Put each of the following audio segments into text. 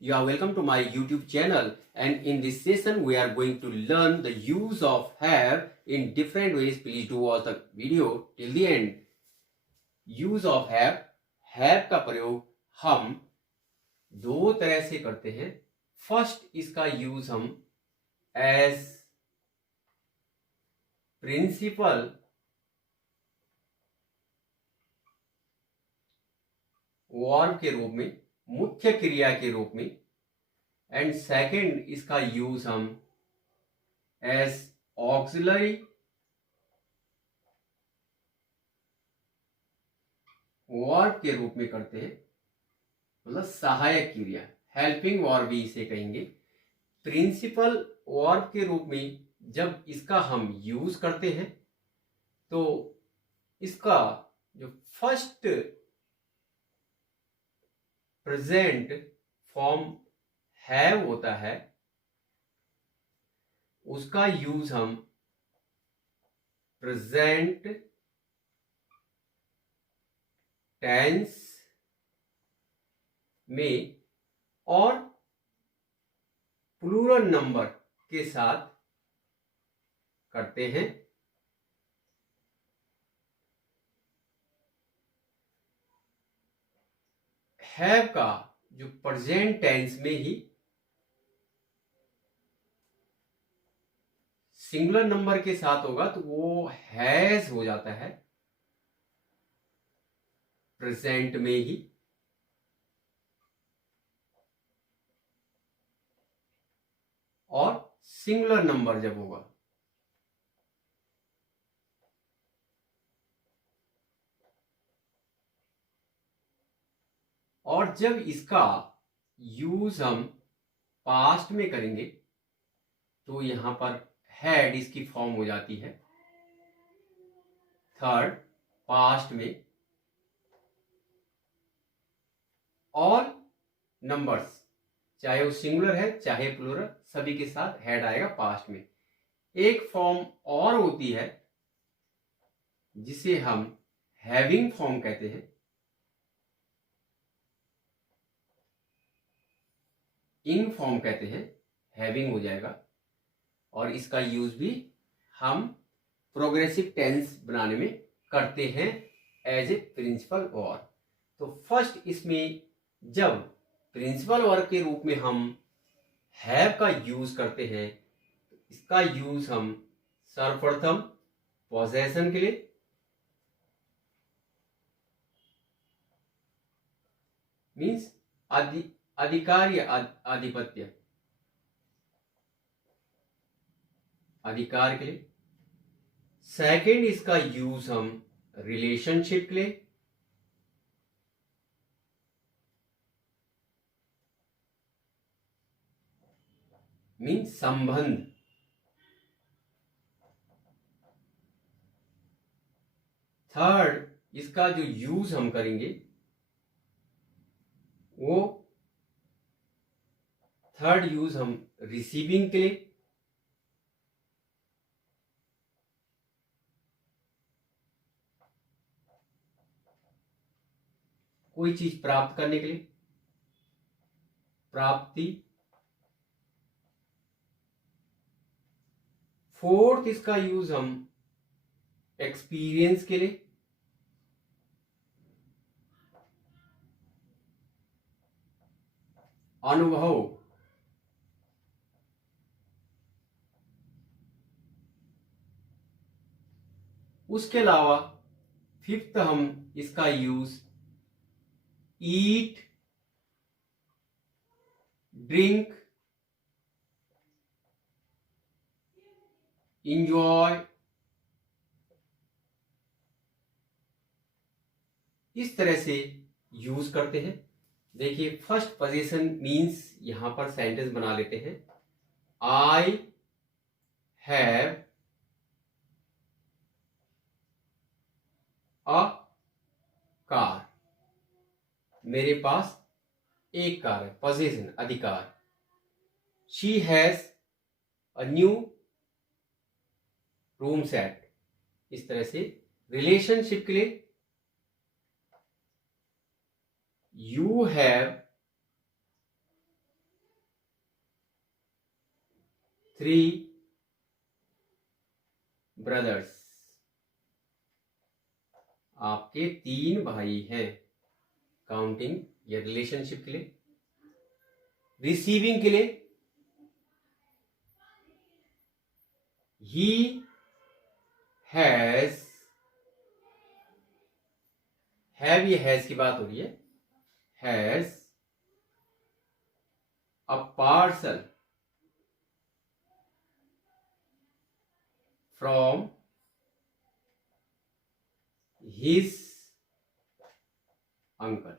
You are welcome to my YouTube channel, and in this session we are going to learn the use of have in different ways. Please do watch the video till the end. Use of have का प्रयोग हम दो तरह से करते हैं. First, इसका use हम एज प्रिंसिपल वर्ब के रूप में, मुख्य क्रिया के रूप में, एंड सेकंड, इसका यूज हम एज ऑक्सिलरी वर्ब के रूप में करते हैं, मतलब सहायक क्रिया, हेल्पिंग वर्ब भी इसे कहेंगे. प्रिंसिपल वर्ब के रूप में जब इसका हम यूज करते हैं तो इसका जो फर्स्ट प्रेजेंट फॉर्म हैव होता है उसका यूज हम प्रेजेंट टेंस में और प्लूरल नंबर के साथ करते हैं. हैव का जो प्रेजेंट टेंस में ही सिंगुलर नंबर के साथ होगा तो वो हैज हो जाता है प्रेजेंट में ही, और सिंगुलर नंबर जब होगा और जब इसका यूज हम पास्ट में करेंगे तो यहां पर हैड इसकी फॉर्म हो जाती है. थर्ड, पास्ट में ऑल नंबर्स, चाहे वो सिंगुलर है चाहे प्लूरल, सभी के साथ हैड आएगा पास्ट में. एक फॉर्म और होती है जिसे हम हैविंग फॉर्म कहते हैं. इन फॉर्म कहते हैं, हैविंग हो जाएगा, और इसका यूज भी हम प्रोग्रेसिव टेंस बनाने में करते हैं एज ए प्रिंसिपल वर्ब. तो फर्स्ट, इसमें जब प्रिंसिपल वर्ब के रूप में हम हैव का यूज करते हैं तो इसका यूज हम सर्वप्रथम पोजेशन के लिए, मीन्स अधिकार या आधिपत्य, अधिकार के लिए. सेकंड, इसका यूज हम रिलेशनशिप के लिए, मीन्स संबंध. थर्ड, इसका जो यूज हम करेंगे वो थर्ड यूज हम रिसीविंग के लिए, कोई चीज प्राप्त करने के लिए, प्राप्ति. फोर्थ, इसका यूज हम एक्सपीरियंस के लिए, अनुभव. उसके अलावा फिफ्थ, हम इसका यूज ईट, ड्रिंक, इंजॉय, इस तरह से यूज करते हैं. देखिए, फर्स्ट पोजीशन मीन्स यहां पर सेंटेंस बना लेते हैं. आई हैव अ कार, मेरे पास एक कार है, पोजीशन अधिकार. She has a new room set. इस तरह से रिलेशनशिप के लिए you have 3 ब्रदर्स, आपके 3 भाई हैं। काउंटिंग या रिलेशनशिप के लिए। रिसीविंग के लिए ही हैज, हैव, ये हैज की बात हो रही है, has a parcel from his uncle.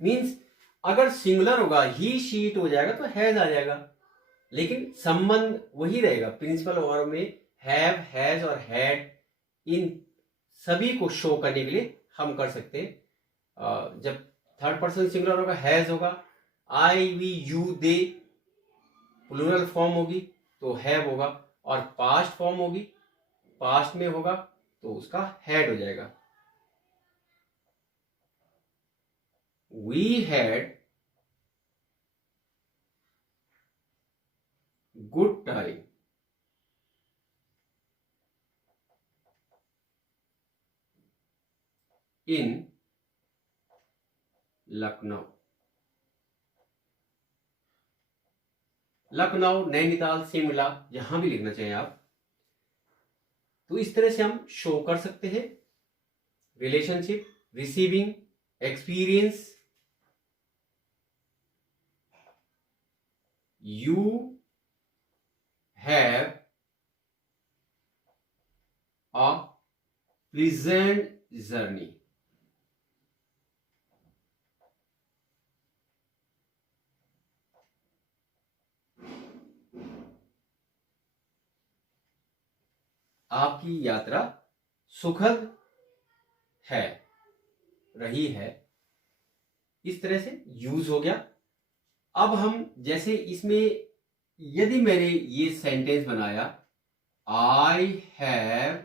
Means अगर सिंगुलर होगा ही शीट हो जाएगा तो हैज आ जाएगा, लेकिन संबंध वही रहेगा। प्रिंसिपल और में हैव, हैज और हैड, इन सभी को शो करने के लिए हम कर सकते हैं। जब थर्ड पर्सन सिंगुलर होगा हैज होगा, I, we, you, they plural form होगी तो हैव होगा, और पास्ट फॉर्म होगी, पास्ट में होगा तो उसका हैड हो जाएगा। We had good time in Lucknow. Lucknow, Nainital, Shimla, जहां भी लिखना चाहें आप, तो इस तरह से हम शो कर सकते हैं relationship, receiving, experience. You have a pleasant journey. आपकी यात्रा सुखद है, रही है। इस तरह से यूज हो गया। अब हम जैसे इसमें यदि मैंने ये सेंटेंस बनाया, I have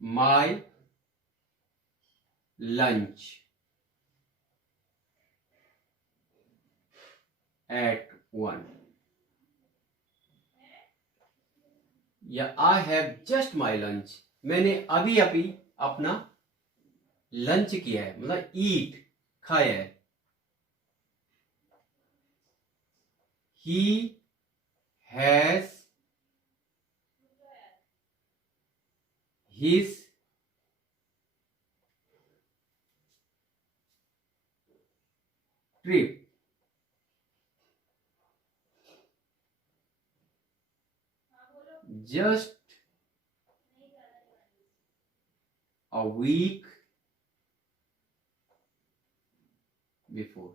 my lunch at 1, या I have just my lunch, मैंने अभी अभी अपना लंच किया है, मतलब ईट, खाया है। He has his trip just a week before।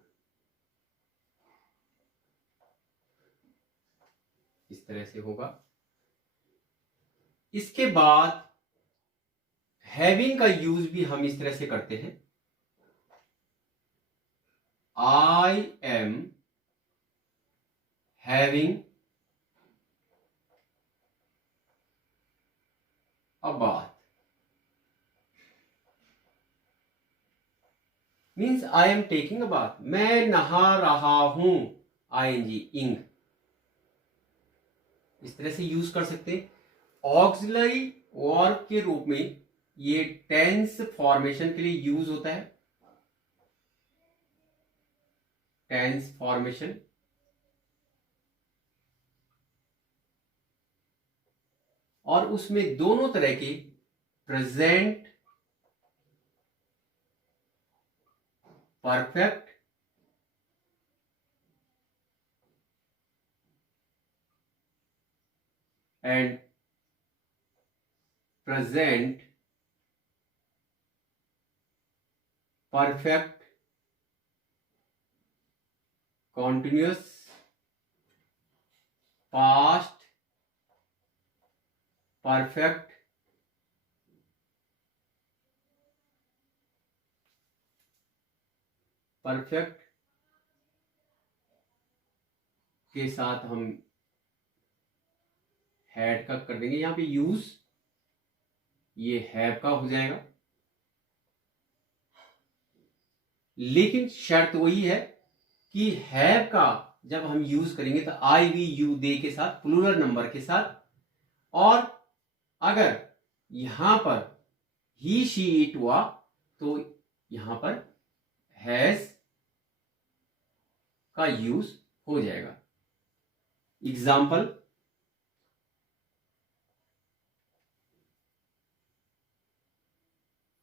इस तरह से होगा। इसके बाद हैविंग का यूज भी हम इस तरह से करते हैं, I am having a bath. Means I am taking a bath, मैं नहा रहा हूं, आईएनजी, इंग। इस तरह से यूज कर सकते हैं। ऑक्सिलरी वर्ब के रूप में ये टेंस फॉर्मेशन के लिए यूज होता है। टेंस फॉर्मेशन, और उसमें दोनों तरह के present perfect and present perfect continuous, past perfect, perfect के साथ हम हैड का कर देंगे। यहां पे यूज ये हैव का हो जाएगा। लेकिन शर्त वही है कि हैव का जब हम यूज करेंगे तो आई वी यू दे के साथ, प्लूरल नंबर के साथ, और अगर यहां पर ही शी इट हुआ तो यहां पर हैज का यूज हो जाएगा। Example,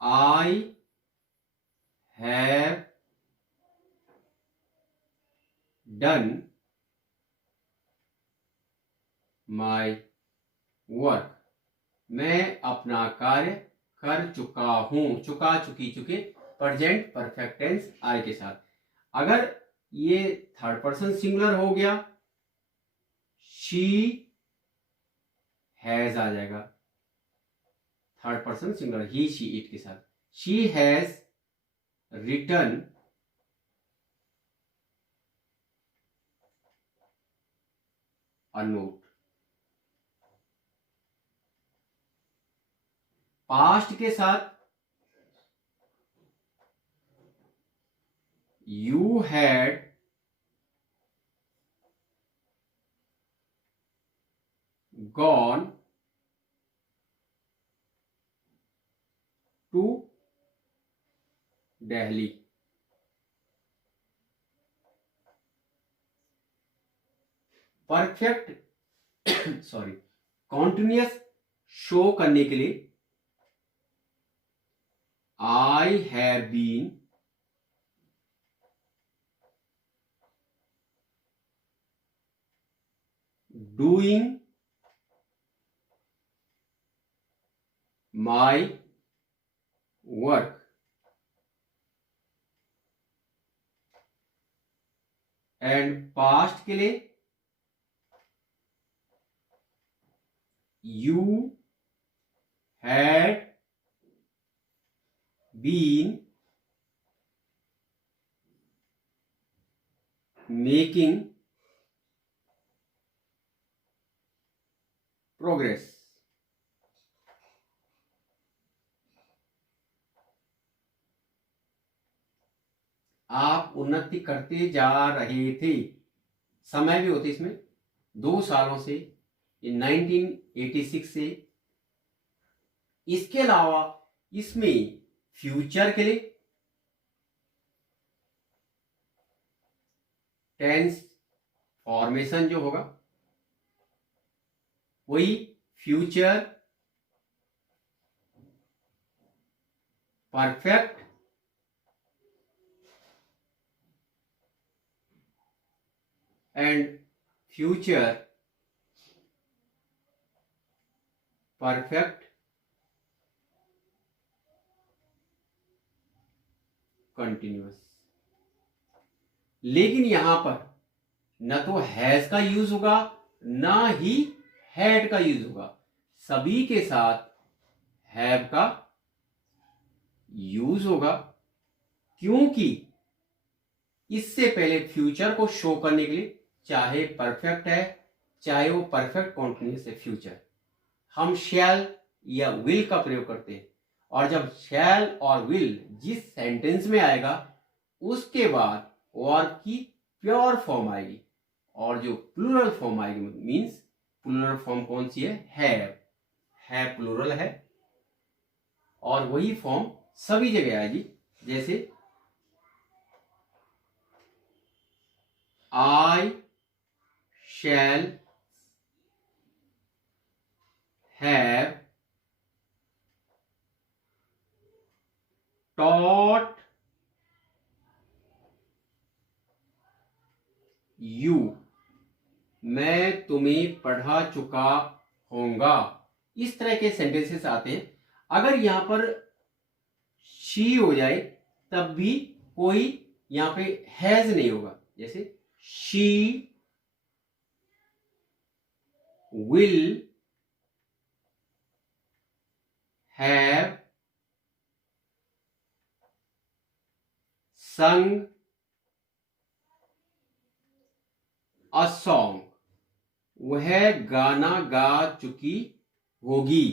I have done my work, मैं अपना कार्य कर चुका हूं, चुका, चुकी, चुके, प्रेजेंट परफेक्ट टेंस आई के साथ। अगर ये थर्ड पर्सन सिंगुलर हो गया, शी हैज आ जाएगा, थर्ड पर्सन सिंगुलर ही शी इट के साथ। She has written a note. Past के साथ you had gone to Delhi. Perfect sorry continuous show करने के लिए I have been doing my work. And past के लिए you had been making progress. आप उन्नति करते जा रहे थे, समय भी होते इसमें 2 सालों से, 1986 से। इसके अलावा इसमें फ्यूचर के लिए टेंस फॉर्मेशन जो होगा वही future perfect and future perfect continuous. लेकिन यहां पर न तो हैज का यूज होगा ना ही हैड का यूज होगा, सभी के साथ हैव का यूज होगा, क्योंकि इससे पहले फ्यूचर को शो करने के लिए चाहे परफेक्ट है चाहे वो परफेक्ट कॉन्टिन्यूअस है फ्यूचर, हम शैल या विल का प्रयोग करते हैं। और जब शैल और विल जिस सेंटेंस में आएगा उसके बाद वर्ब की प्योर फॉर्म आएगी, और जो प्लूरल फॉर्म आएगी मींस प्लूरल फॉर्म कौन सी है प्लूरल है, और वही फॉर्म सभी जगह आएगी। जैसे I shall have taught you, मैं तुम्हें पढ़ा चुका होऊंगा। इस तरह के सेंटेंसेस आते हैं। अगर यहां पर शी हो जाए तब भी कोई यहां पे हैज नहीं होगा। जैसे she will have sung a song, वह गाना गा चुकी होगी।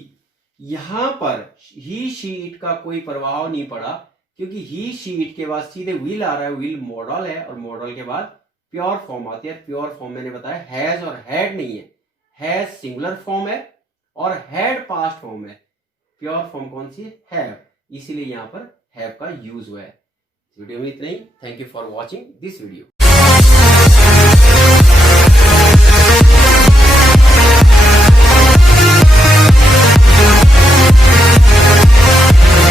यहां पर ही शी इट का कोई प्रभाव नहीं पड़ा, क्योंकि ही शीट के बाद सीधे विल आ रहा है, विल मॉडल है और मॉडल के बाद प्योर फॉर्म आती है। प्योर फॉर्म मैंने बताया हैज और हैड नहीं है, हैज सिंगुलर फॉर्म है और हैड पास्ट फॉर्म है। प्योर फॉर्म कौन सी है? हैव, इसीलिए यहाँ पर हैव का यूज हुआ है। वीडियो में इतना ही। Thank you for watching this video.